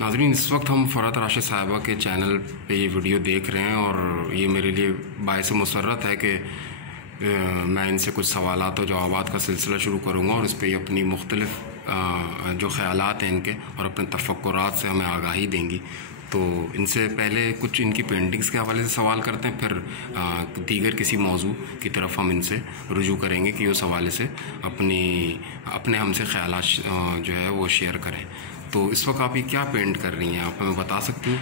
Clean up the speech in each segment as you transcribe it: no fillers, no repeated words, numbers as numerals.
नाज़रीन, इस वक्त हम फ़रहत राशिद साहिबा के चैनल पे ये वीडियो देख रहे हैं और ये मेरे लिए बाइस मुसर्रत है कि मैं इनसे कुछ सवालात और जवाबात का सिलसिला शुरू करूँगा और इस पर ये अपनी मुख्तलिफ़ जो ख़यालात हैं इनके और अपने तफ़क्कुरात से हमें आगाही देंगी। तो इनसे पहले कुछ इनकी पेंटिंग्स के हवाले से सवाल करते हैं, फिर दीगर किसी मौजू की तरफ हम इनसे रुजू करेंगे कि उस हवाले से अपने हमसे ख़यालात जो है वो शेयर करें। तो इस वक्त आप ये क्या पेंट कर रही हैं, आप हमें बता सकती हैं?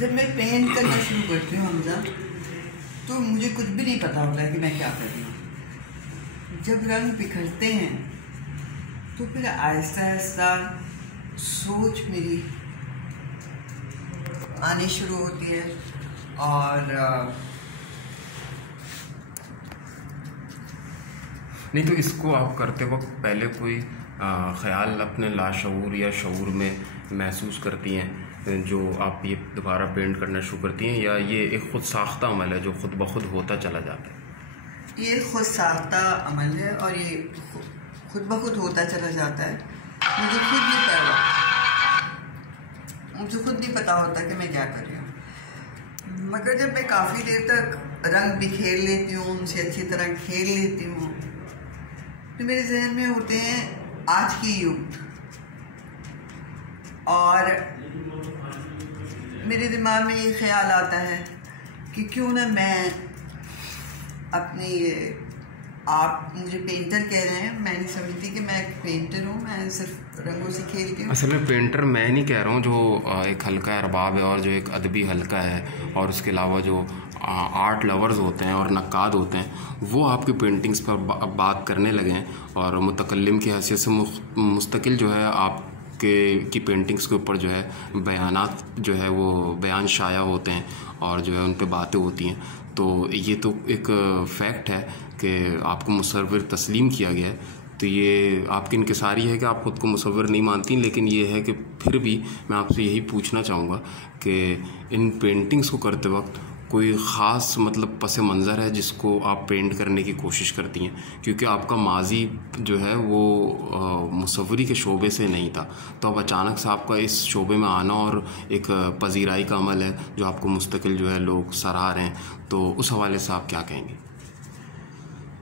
जब मैं पेंट करना शुरू करती हूँ हमजा, तो मुझे कुछ भी नहीं पता होता है कि मैं क्या कर रही हूँ। जब रंग बिखरते हैं तो फिर आहिस्ता आहिस्ता सोच मेरी आनी शुरू होती है और नहीं, तो इसको आप करते वक्त पहले कोई ख़याल अपने लाशऊर या शऊर में महसूस करती हैं जो आप ये दोबारा पेंट करना शुरू करती हैं, या ये एक ख़ुद साख्ता अमल है जो ख़ुद ब खुद होता चला जाता है? ये खुद साख्ता अमल है और ये खुद ब खुद होता चला जाता है। मुझे खुद नहीं पता होता कि मैं क्या कर रही हूँ, मगर जब मैं काफ़ी देर तक रंग बिखेर लेती हूँ, उनसे अच्छी तरह खेल लेती हूँ, तो मेरे जहन में होते हैं आज की यूथ, और मेरे दिमाग में ये ख्याल आता है कि क्यों ना मैं अपनी आप मुझे पेंटर कह रहे हैं, मैं नहीं समझती कि मैं एक पेंटर हूँ, मैं सिर्फ रंगों से खेलती हूँ। असल में पेंटर मैं नहीं कह रहा हूँ, जो एक हल्का अरबाब है और जो एक अदबी हल्का है, और उसके अलावा जो आर्ट लवर्स होते हैं और नक्काद होते हैं, वो आपकी पेंटिंग्स पर बात करने लगे हैं और मुतकल्लिम की हैसियत से मुस्तकिल जो है की पेंटिंग्स के ऊपर जो है बयानात जो है वो बयान शाया होते हैं और जो है उन पे बातें होती हैं। तो ये तो एक फ़ैक्ट है कि आपको मुसव्विर तस्लीम किया गया है, तो ये आपकी इनकिसारी है कि आप ख़ुद को मुसव्विर नहीं मानती, लेकिन ये है कि फिर भी मैं आपसे यही पूछना चाहूँगा कि इन पेंटिंग्स को करते वक्त कोई ख़ास मतलब पस मंज़र है जिसको आप पेंट करने की कोशिश करती हैं, क्योंकि आपका माजी जो है वो मुसव्वरी के शोबे से नहीं था, तो अब अचानक से आपका इस शोबे में आना और एक पजीराई का अमल है जो आपको मुस्तकिल जो है लोग सराह रहे हैं, तो उस हवाले से आप क्या कहेंगे?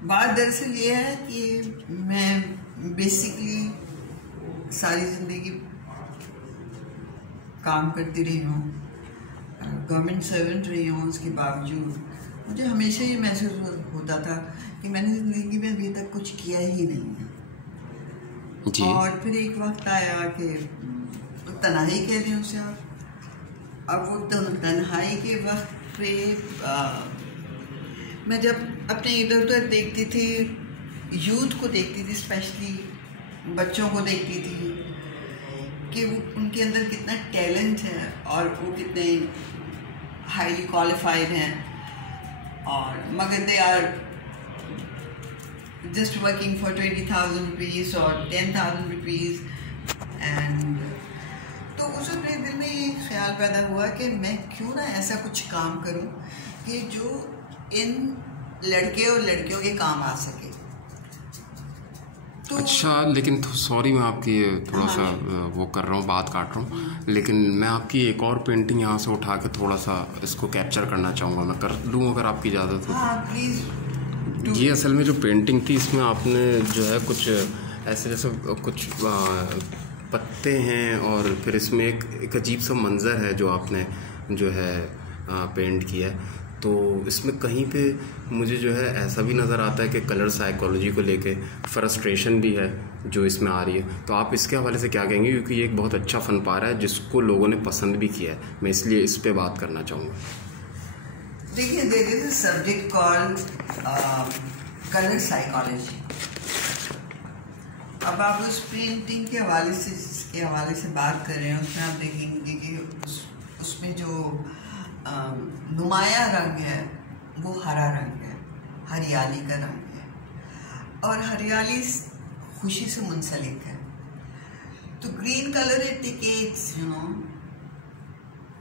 बात दरअसल ये है कि मैं बेसिकली सारी ज़िंदगी काम करती रही हूँ, गवर्नमेंट सर्वेंट रही हूँ, उसके बावजूद मुझे हमेशा ये महसूस होता था कि मैंने ज़िंदगी में अभी तक कुछ किया ही नहीं है जी। और फिर एक वक्त आया कि तन्हाई कह रही हूँ उसे, अब वो तन्हाई के वक्त पे मैं जब अपने इधर उधर देखती थी, यूथ को देखती थी, स्पेशली बच्चों को देखती थी कि वो उनके अंदर कितना टैलेंट है और वो कितने हाईली क्वालिफाइड हैं, और मगर they are just working for 20,000 rupees और 10,000 रुपीज़। एंड तो उस वक्त मेरे दिल में ये ख्याल पैदा हुआ कि मैं क्यों ना ऐसा कुछ काम करूं कि जो इन लड़के और लड़कियों के काम आ सके। तो अच्छा, लेकिन सॉरी मैं आपकी थोड़ा सा वो कर रहा हूँ, बात काट रहा हूँ, लेकिन मैं आपकी एक और पेंटिंग यहाँ से उठा के थोड़ा सा इसको कैप्चर करना चाहूँगा, मैं कर लूँ अगर आपकी इजाज़त हो? हाँ प्लीज़। ये असल में जो पेंटिंग थी इसमें आपने जो है कुछ ऐसे जैसे कुछ पत्ते हैं और फिर इसमें एक अजीब सा मंज़र है जो आपने जो है पेंट किया है, तो इसमें कहीं पे मुझे जो है ऐसा भी नज़र आता है कि कलर साइकोलॉजी को लेके फ्रस्ट्रेशन भी है जो इसमें आ रही है, तो आप इसके हवाले से क्या कहेंगे? क्योंकि ये एक बहुत अच्छा फन पारा है जिसको लोगों ने पसंद भी किया है, मैं इसलिए इस पे बात करना चाहूँगा। देखिए, there is a subject called colour psychology. अब आप उस पेंटिंग के हवाले से बात कर रहे हैं, उसमें आप देखेंगे कि उसमें जो नुमाया रंग है वो हरा रंग है, हरियाली का रंग है, और हरियाली खुशी से मुंसलिक है। तो green colour indicates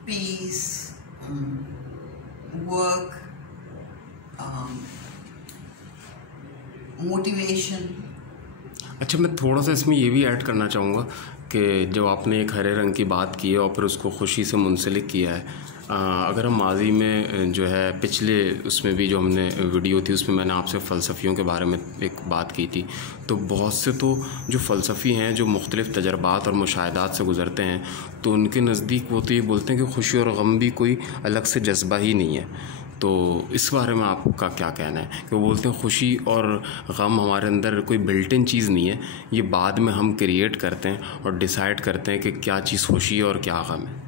peace, work, motivation. अच्छा, मैं थोड़ा सा इसमें ये भी ऐड करना चाहूँगा कि जो आपने एक हरे रंग की बात की है और फिर उसको खुशी से मुंसलिक किया है, अगर हम माजी में जो है पिछले उसमें भी जो हमने वीडियो थी उसमें मैंने आपसे फ़लसफ़ियों के बारे में एक बात की थी, तो बहुत से तो जो फ़लसफ़ी हैं जो मुख्तलिफ़ तजर्बात और मुशाहिदात से गुज़रते हैं, तो उनके नज़दीक वो तो ये बोलते हैं कि खुशी और गम भी कोई अलग से जज्बा ही नहीं है। तो इस बारे में आपका क्या कहना है कि वो बोलते हैं खुशी और गम हमारे अंदर कोई बिल्ट इन चीज़ नहीं है, ये बाद में हम क्रिएट करते हैं और डिसाइड करते हैं कि क्या चीज़ खुशी है और क्या गम है।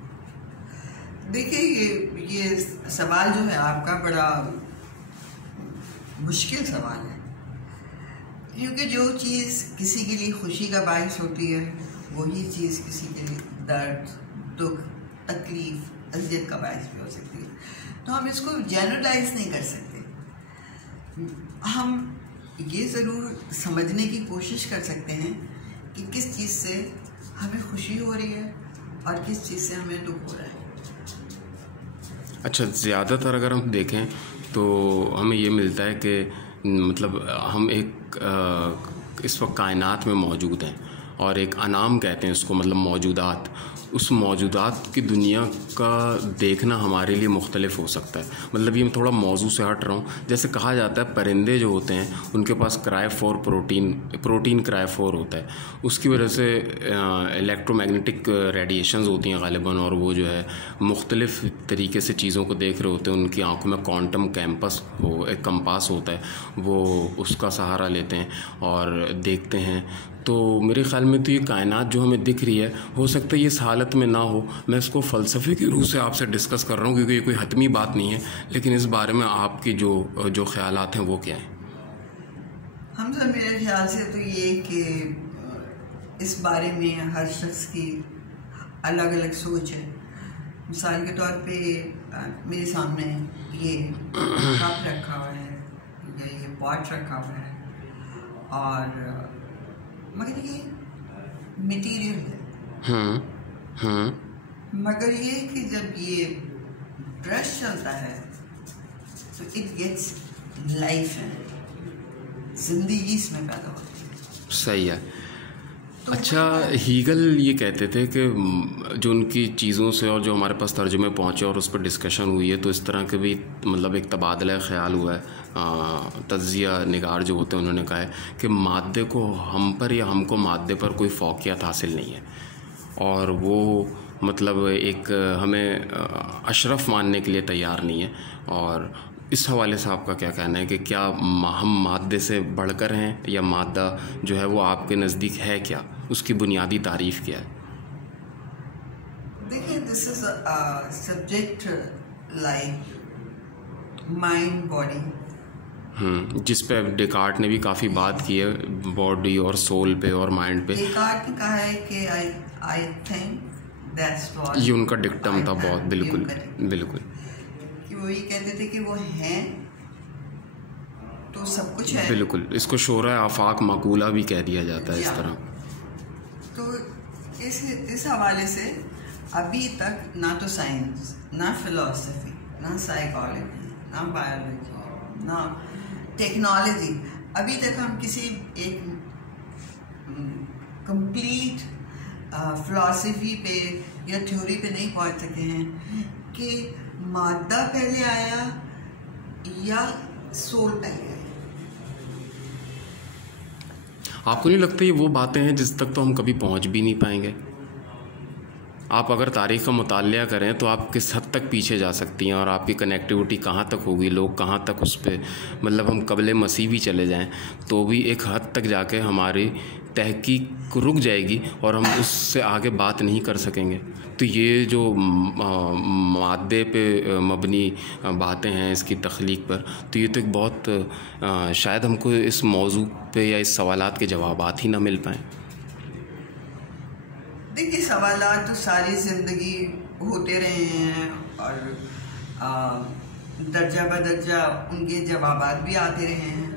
देखिए ये सवाल जो है आपका बड़ा मुश्किल सवाल है, क्योंकि जो चीज़ किसी के लिए खुशी का बायस होती है वही चीज़ किसी के लिए दर्द, दुख, तकलीफ, अज़ियत का बायस भी हो सकती है। तो हम इसको जनरलाइज नहीं कर सकते। हम ये ज़रूर समझने की कोशिश कर सकते हैं कि किस चीज़ से हमें खुशी हो रही है और किस चीज़ से हमें दुख हो रहा है। अच्छा, ज़्यादातर अगर हम देखें तो हमें ये मिलता है कि मतलब हम एक इस वक्त कायनात में मौजूद हैं और एक अनाम कहते हैं उसको, मतलब मौजूदात, उस मौजूदात की दुनिया का देखना हमारे लिए मुख्तलिफ हो सकता है। मतलब ये मैं थोड़ा मौजू से हट रहा हूँ। जैसे कहा जाता है परिंदे जो होते हैं उनके पास क्रायोफोर प्रोटीन क्रायोफोर होता है, उसकी वजह से इलेक्ट्रोमैग्नेटिक रेडिएशंस होती हैं ग़ालिबन, और वो जो है मुख्तलिफ तरीके से चीज़ों को देख रहे होते हैं। उनकी आंखों में क्वांटम एक कंपास होता है, वो उसका सहारा लेते हैं और देखते हैं। तो मेरे ख़्याल में तो ये कायनात जो हमें दिख रही है, हो सकता है ये इस हालत में ना हो। मैं इसको फ़लसफ़े की रूह से आपसे डिस्कस कर रहा हूँ क्योंकि ये कोई हतमी बात नहीं है, लेकिन इस बारे में आपकी जो ख़यालात हैं वो क्या हैं? हम सब मेरे ख्याल से तो ये कि इस बारे में हर शख्स की अलग अलग सोच है। मिसाल के तौर पे मेरे सामने ये कप रखा हुआ है या ये पॉट रखा हुआ है, और मगर ये मटेरियल है। मगर ये कि जब ये ब्रश चलता है तो इट गेट्स लाइफ है, जिंदगी इसमें पैदा होती है। सही है। अच्छा, हीगल ये कहते थे कि जो उनकी चीज़ों से और जो हमारे पास तर्जुमे पहुँचे और उस पर डिस्कशन हुई है, तो इस तरह के भी मतलब एक तबादला ख़्याल हुआ है। तज्ज़िया निगार जो होते हैं उन्होंने कहा है कि मादे को हम पर या हमको मादे पर कोई फ़ौक़ियत हासिल नहीं है, और वो मतलब एक हमें अशरफ मानने के लिए तैयार नहीं है। और इस हवाले से आपका क्या कहना है कि क्या हम मादे से बढ़कर हैं, या मादा जो है वो आपके नज़दीक है क्या, उसकी बुनियादी तारीफ़ क्या है? देखिए, this is subject like mind body, जिस पे डेकार्ट ने भी काफ़ी बात की है, बॉडी और सोल पे और माइंड पे। डेकार्ट ने कहा है कि आई थिंक दैट्स व्हाट, ये उनका डिक्टम था बहुत, बिल्कुल बिल्कुल, कि वो ये कहते थे कि वो हैं तो सब कुछ है। बिल्कुल, इसको शोरा आफाक मकूला भी कह दिया जाता है इस तरह। तो इस हवाले से अभी तक ना तो साइंस, ना फिलॉसफी, ना साइकोलॉजी, ना बायोलॉजी, ना टेक्नोलॉजी, अभी तक हम किसी एक कंप्लीट फिलॉसफी पे या थ्योरी पे नहीं पहुंच सके हैं कि मादा पहले आया या सोल पहले आया। आपको नहीं लगता ये वो बातें हैं जिस तक तो हम कभी पहुंच भी नहीं पाएंगे? आप अगर तारीख़ का मुतालिया करें तो आप किस हद तक पीछे जा सकती हैं, और आपकी कनेक्टिविटी कहाँ तक होगी, लोग कहाँ तक उस पर, मतलब हम कबले मसीह भी चले जाएं तो भी एक हद तक जाके हमारी तहकीक रुक जाएगी और हम उससे आगे बात नहीं कर सकेंगे। तो ये जो मादे पे मबनी बातें हैं इसकी तख्लीक पर, तो ये तो एक बहुत शायद हमको इस मौजू पे या इस सवालात के जवाबात ही ना मिल पाएँ। देखिए, सवालात तो सारी ज़िंदगी होते रहे हैं और दर्जा बदर्जा उनके जवाबात भी आते रहे हैं।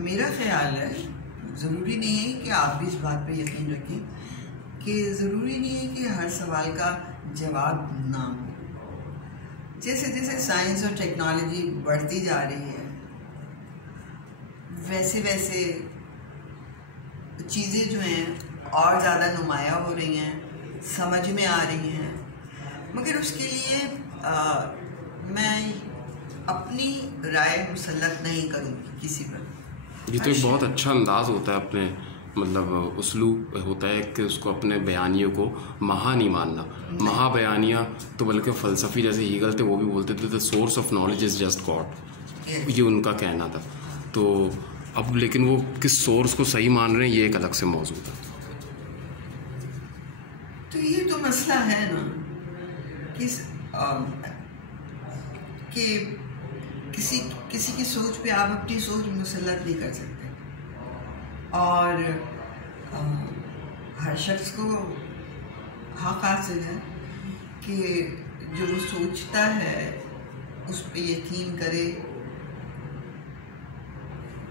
मेरा ख्याल है, ज़रूरी नहीं है कि आप भी इस बात पे यकीन रखें कि ज़रूरी नहीं है कि हर सवाल का जवाब ना हो। जैसे जैसे साइंस और टेक्नोलॉजी बढ़ती जा रही है, वैसे वैसे चीज़ें जो हैं और ज़्यादा नुमाया हो रही हैं, समझ में आ रही हैं, मगर उसके लिए मैं अपनी राय मुसल्लत नहीं करूँगी किसी पर। ये तो एक बहुत अच्छा अंदाज़ होता है, अपने मतलब उसलूब होता है कि उसको अपने बयानियों को महा नहीं मानना। महा बयानियाँ तो बल्कि फ़लसफ़ी जैसे हीगल थे वो भी बोलते थे the source of knowledge is just God, ये उनका कहना था। तो अब लेकिन वो किस सोर्स को सही मान रहे हैं ये एक अलग से मौजूद है। तो ये तो मसला है ना कि किसी की सोच पे आप अपनी सोच मुसल्लत नहीं कर सकते, और हर शख्स को हक़ हासिल है कि जो वो सोचता है उस पे यकीन करे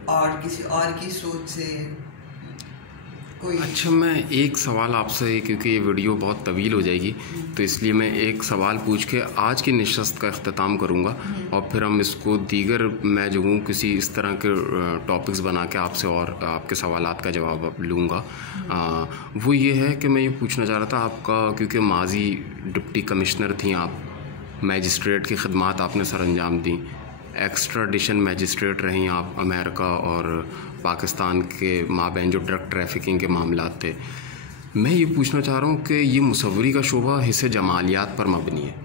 और किसी और की सोच से कोई। अच्छा, मैं एक सवाल आपसे, क्योंकि ये वीडियो बहुत तवील हो जाएगी तो इसलिए मैं एक सवाल पूछ के आज की नशस्त का अख्ताम करूँगा और फिर हम इसको दीगर मैं जो हूँ किसी इस तरह के टॉपिक्स बना के आपसे और आपके सवालात का जवाब लूँगा। वो ये है कि मैं ये पूछना चाह रहा था आपका, क्योंकि माजी डिप्टी कमिश्नर थी आप, मैजिस्ट्रेट की खिदमात आपने सर अंजाम दी, एक्स्ट्राडिशन मैजिस्ट्रेट रहीं आप अमेरिका और पाकिस्तान के माबैन जो ड्रग ट्रैफिकिंग के मामलात थे। मैं ये पूछना चाह रहा हूँ कि ये मुसव्वरी का शोबा हिस्से जमालियात पर मबनी है,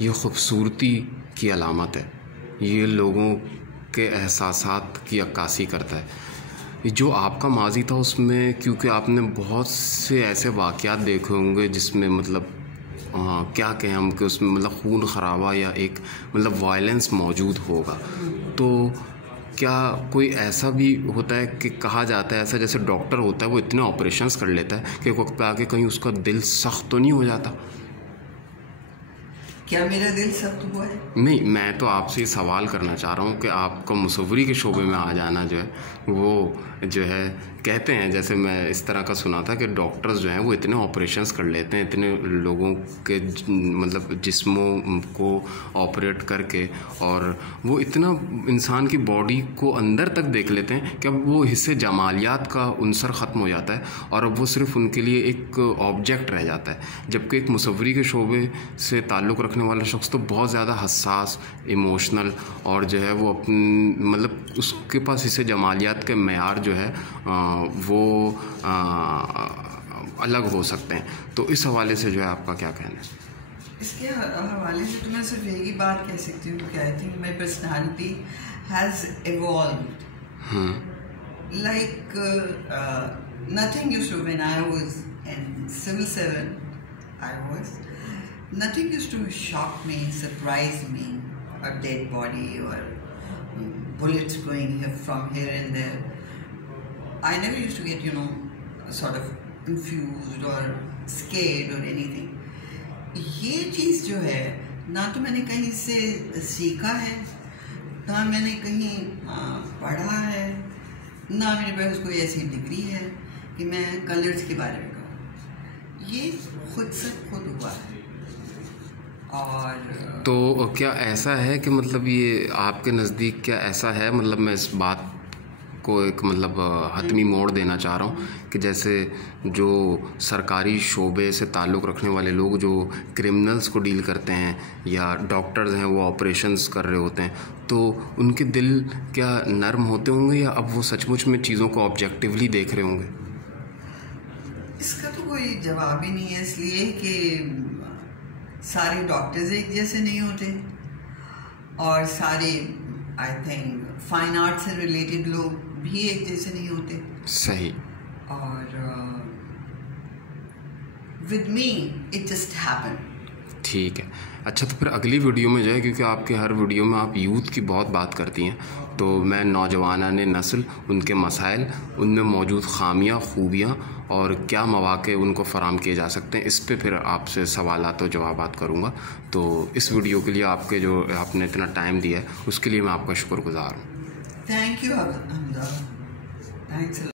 ये ख़ूबसूरती की अलामत है, ये लोगों के एहसासात की अक्कासी करता है। जो आपका माजी था उसमें, क्योंकि आपने बहुत से ऐसे वाक़यात देखे होंगे जिसमें मतलब क्या कहें हम कि उसमें मतलब खून खराबा या एक मतलब वायलेंस मौजूद होगा, तो क्या कोई ऐसा भी होता है कि कहा जाता है ऐसा जैसे डॉक्टर होता है वो इतने ऑपरेशंस कर लेता है कि एक वक्त पे आके कहीं उसका दिल सख्त तो नहीं हो जाता? क्या मेरा दिल सख्त हुआ है? नहीं, मैं तो आपसे ये सवाल करना चाह रहा हूँ कि आपका मुसव्वरी के शोबे में आ जाना जो है वो जो है, कहते हैं जैसे मैं इस तरह का सुना था कि डॉक्टर्स जो हैं वो इतने ऑपरेशंस कर लेते हैं, इतने लोगों के मतलब जिस्मों को ऑपरेट करके, और वो इतना इंसान की बॉडी को अंदर तक देख लेते हैं कि अब वो हिस्से जमालियात का उनसर ख़त्म हो जाता है और अब वो सिर्फ उनके लिए एक ऑब्जेक्ट रह जाता है। जबकि एक मुसव्वरी के शोबे से ताल्लुक़ रखने वाला शख्स तो बहुत ज़्यादा हसास, इमोशनल, और जो है वो मतलब उसके पास हिस्से जमालियात के मेयार जो है वो अलग हो सकते हैं। तो इस हवाले से जो है आपका क्या कहना है? इसके हवाले से तो मैं सिर्फ एक ही बात कह सकती हूँ कि I think my personality has evolved, like nothing used to, when I was in Civil 7, nothing used to shock me, surprise me, a dead body or bullets going from here and there. I never used to get, sort of confused or scared or anything. ये चीज़ जो है ना तो मैंने कहीं से सीखा है, ना मैंने कहीं पढ़ा है, ना मेरे पास कोई ऐसी डिग्री है कि मैं कलर्स के बारे में कहूँ। ये खुद से खुद हुआ है। और तो क्या ऐसा है कि मतलब ये आपके नज़दीक क्या ऐसा है, मतलब मैं इस बात को एक मतलब हतमी मोड़ देना चाह रहा हूँ कि जैसे जो सरकारी शोबे से ताल्लुक़ रखने वाले लोग जो क्रिमिनल्स को डील करते हैं या डॉक्टर्स हैं वो ऑपरेशंस कर रहे होते हैं, तो उनके दिल क्या नर्म होते होंगे या अब वो सचमुच में चीज़ों को ऑब्जेक्टिवली देख रहे होंगे? इसका तो कोई जवाब ही नहीं है, इसलिए कि सारे डॉक्टर्स एक जैसे नहीं होते और सारे आई थिंक फाइन आर्ट से रिलेटेड लोग भी एक जैसे नहीं होते। सही। और with me it just happen. ठीक है। अच्छा, तो फिर अगली वीडियो में जाए, क्योंकि आपके हर वीडियो में आप यूथ की बहुत बात करती हैं, तो मैं नौजवानाने नस्ल, उनके मसाइल, उनमें मौजूद खामियां, खूबियां और क्या मौक़े उनको फ़राम किए जा सकते हैं, इस पे फिर आपसे सवालात और जवाबात करूँगा। तो इस वीडियो के लिए आपके जो आपने इतना टाइम दिया है उसके लिए मैं आपका शुक्रगुज़ार हूँ। Thank you Hamda, thanks.